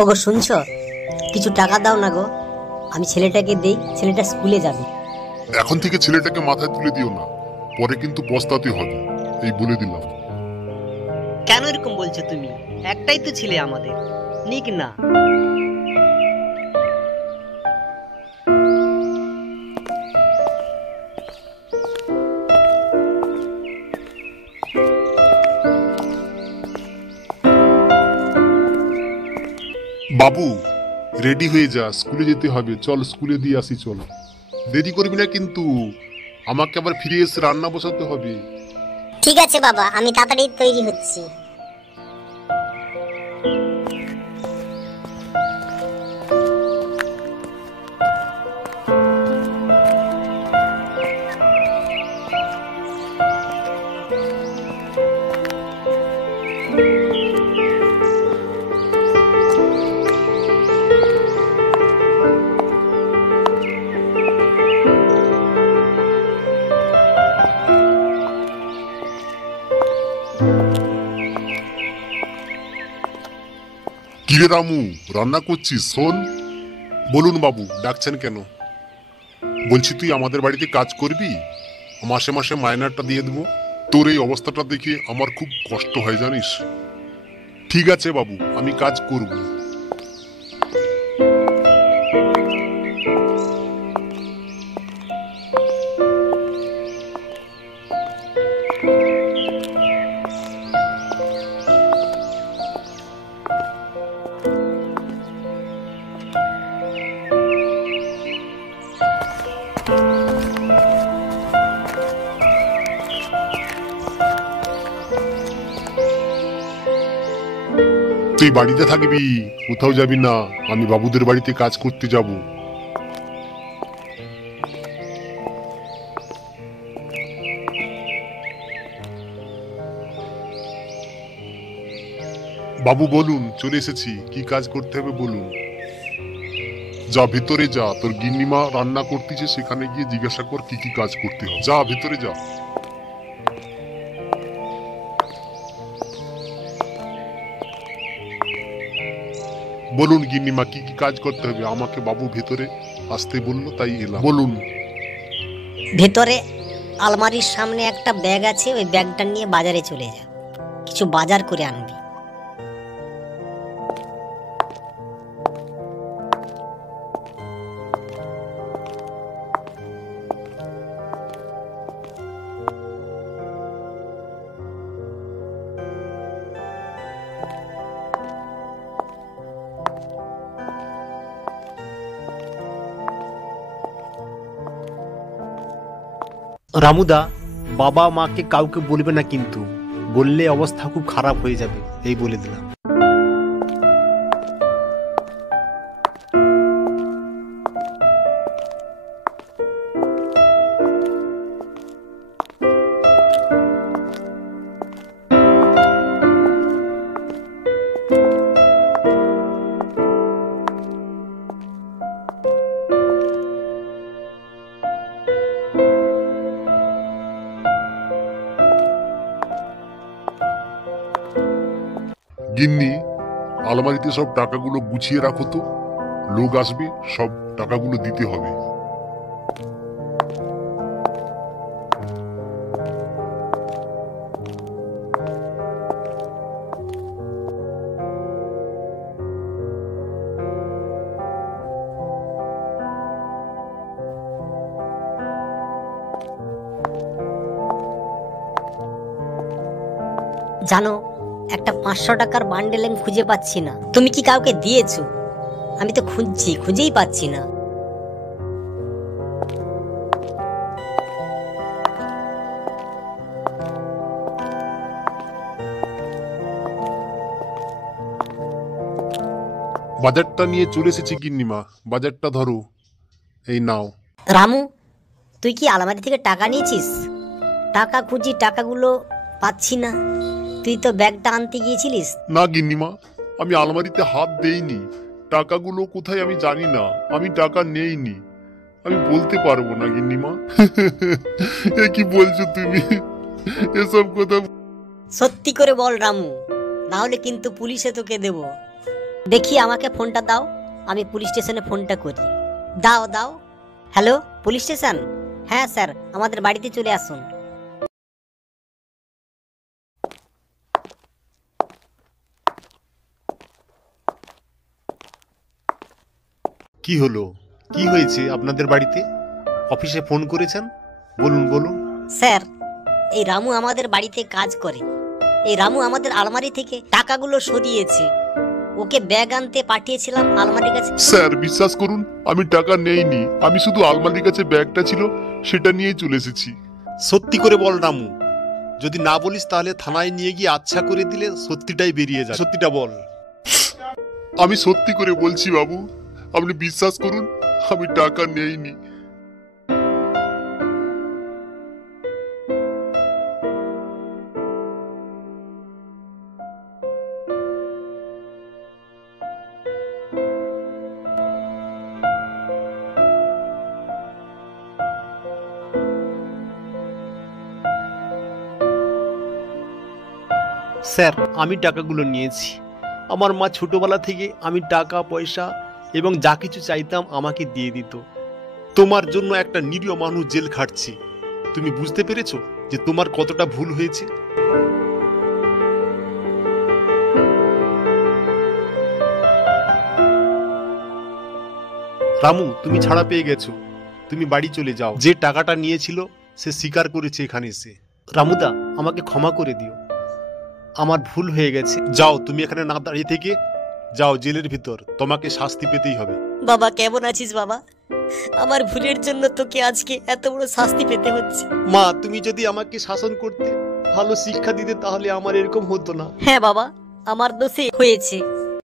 ওগো শুনছো, কিছু টাকা দাও না গো, আমি ছেলেটাকে দেই, ছেলেটা স্কুলে যাবে। এখন থেকে ছেলেটাকে মাথায় তুলে দিও না, পরে কিন্তু পস্তাতে হবে, এই বলে দিলাম। কেন এরকম বলছো তুমি? একটাই তো ছেলে আমাদের, নিক না। বাবু রেডি হয়ে যা, স্কুলে যেতে হবে, চল স্কুলে দিয়ে আসি, চল। দেরি করবি না কিন্তু, আমাকে আবার ফিরে এসে রান্না বসাতে হবে। ঠিক আছে বাবা, আমি তাড়াতাড়ি তৈরি হচ্ছি। কিরে রামু, রান্না করছিস? শোন। বলুন বাবু, ডাকছেন কেন? বলছি তুই আমাদের বাড়িতে কাজ করবি, মাসে মাসে মাইনারটা দিয়ে দেবো। তোর এই অবস্থাটা দেখে আমার খুব কষ্ট হয় জানিস। ঠিক আছে বাবু, আমি কাজ করব। তুই বাড়িতে থাকবি, কোথাও যাবি না, আমি বাবুদের বাড়িতে কাজ করতে যাব। বাবু বলুন, চলে এসেছি, কি কাজ করতে হবে বলুন। যা ভেতরে যা, তোর গিন্নিমা রান্না করতেছে, সেখানে গিয়ে জিজ্ঞাসা কর কি কি কাজ করতে হবে। যা ভেতরে যা। বলুন গিন্নিমা, কি কি কাজ করতে হবে আমাকে? বাবু ভেতরে আসতে বললো, তাই এলাম। বলুন। ভেতরে আলমারির সামনে একটা ব্যাগ আছে, ওই ব্যাগটা নিয়ে বাজারে চলে যা, কিছু বাজার করে আনবি। রামুদা, বাবা মাকে কাউকে বলবে না কিন্তু, বললে অবস্থা খুব খারাপ হয়ে যাবে, এই বলে দিলাম। গিন্নি, আলমারিতে সব টাকাগুলো গুছিয়ে রাখো তো, লোক আসবে, সব টাকাগুলো দিতে হবে। জানো, একটা 500 টাকার বান্ডেল আমি খুঁজে পাচ্ছি না, তুমি কি কাউকে দিয়েছো? আমি তো খুঁজছি, খুঁজেই পাচ্ছি না। বাজারটা নিয়ে চলে এসেছি গিন্নিমা, বাজারটা ধরো, এই নাও। রামু, তুই কি আলমারি থেকে টাকা নিয়েছিস? টাকা খুঁজি, টাকাগুলো পাচ্ছি না। তুই তো ব্যাগটা আনতে গিয়েছিলিস। না গিন্নিমা, আমি আলমারিতে হাত দেইনি, টাকাগুলো কোথায় আমি জানি না, আমি টাকা নেইনি, আমি বলতে পারবো না গিন্নিমা। এ কি বলছো তুমি, এসব কথা? সত্যি করে বল রামু, না হলে কিন্তু পুলিশে তোকে দেব। দেখি আমাকে ফোনটা দাও, আমি পুলিশ স্টেশনে ফোনটা করি। দাও দাও। Hello, police station? হ্যাঁ স্যার, আমাদের বাড়িতে চলে আসুন। কি হলো? কি হয়েছে আপনাদের বাড়িতে? অফিসে ফোন করেছেন? বলুন বলুন। স্যার, এই রামু আমাদের বাড়িতে কাজ করে। এই রামু আমাদের আলমারি থেকে টাকাগুলো সরিয়েছে। ওকে ব্যাগ আনতে পাঠিয়েছিলাম আলমারির কাছে। স্যার বিশ্বাস করুন, আমি টাকা নেইনি, আমি শুধু আলমারির কাছে ব্যাগটা ছিল সেটা নিয়েই চলে এসেছি। সত্যি করে বল রামু, যদি না বলিস তাহলে থানায় নিয়ে গিয়ে আচ্ছা করে দিলে সত্যিটাই বেরিয়ে যায়। সত্যিটা বল। আমি সত্যি করে বলছি বাবু, আপনি বিশ্বাস করুন, আমি টাকা নেইনি। স্যার, আমি টাকাগুলো নিয়েছি। আমার মা ছোটবেলা থেকে আমি টাকা পয়সা এবং যা কিছু চাইতাম আমাকে দিয়ে দিত। তোমার জন্য একটা নিরীহ মানুষ জেল খাটছে। তুমি বুঝতে পেরেছো যে তোমার কতটা ভুল হয়েছে? রামু, তুমি ছাড়া পেয়ে গেছো। তুমি বাড়ি চলে যাও। যে টাকাটা নিয়েছিল সে স্বীকার করেছে এখানে এসে। রামুদা, আমাকে ক্ষমা করে দিও, আমার ভুল হয়ে গেছে। যাও, তুমি এখানে না দাঁড়িয়ে থেকে যাও জেলের ভিতর, তোমাকে শাস্তি পেতেই হবে। বাবা, কেমন আছিস বাবা? আমার ভুলের জন্য তোকে আজকে এত বড় শাস্তি পেতে হচ্ছে। মা, তুমি যদি আমাকে শাসন করতে, ভালো শিক্ষা দিতে, তাহলে আমার এরকম হতো না। হ্যাঁ বাবা, আমার দোষে হয়েছে।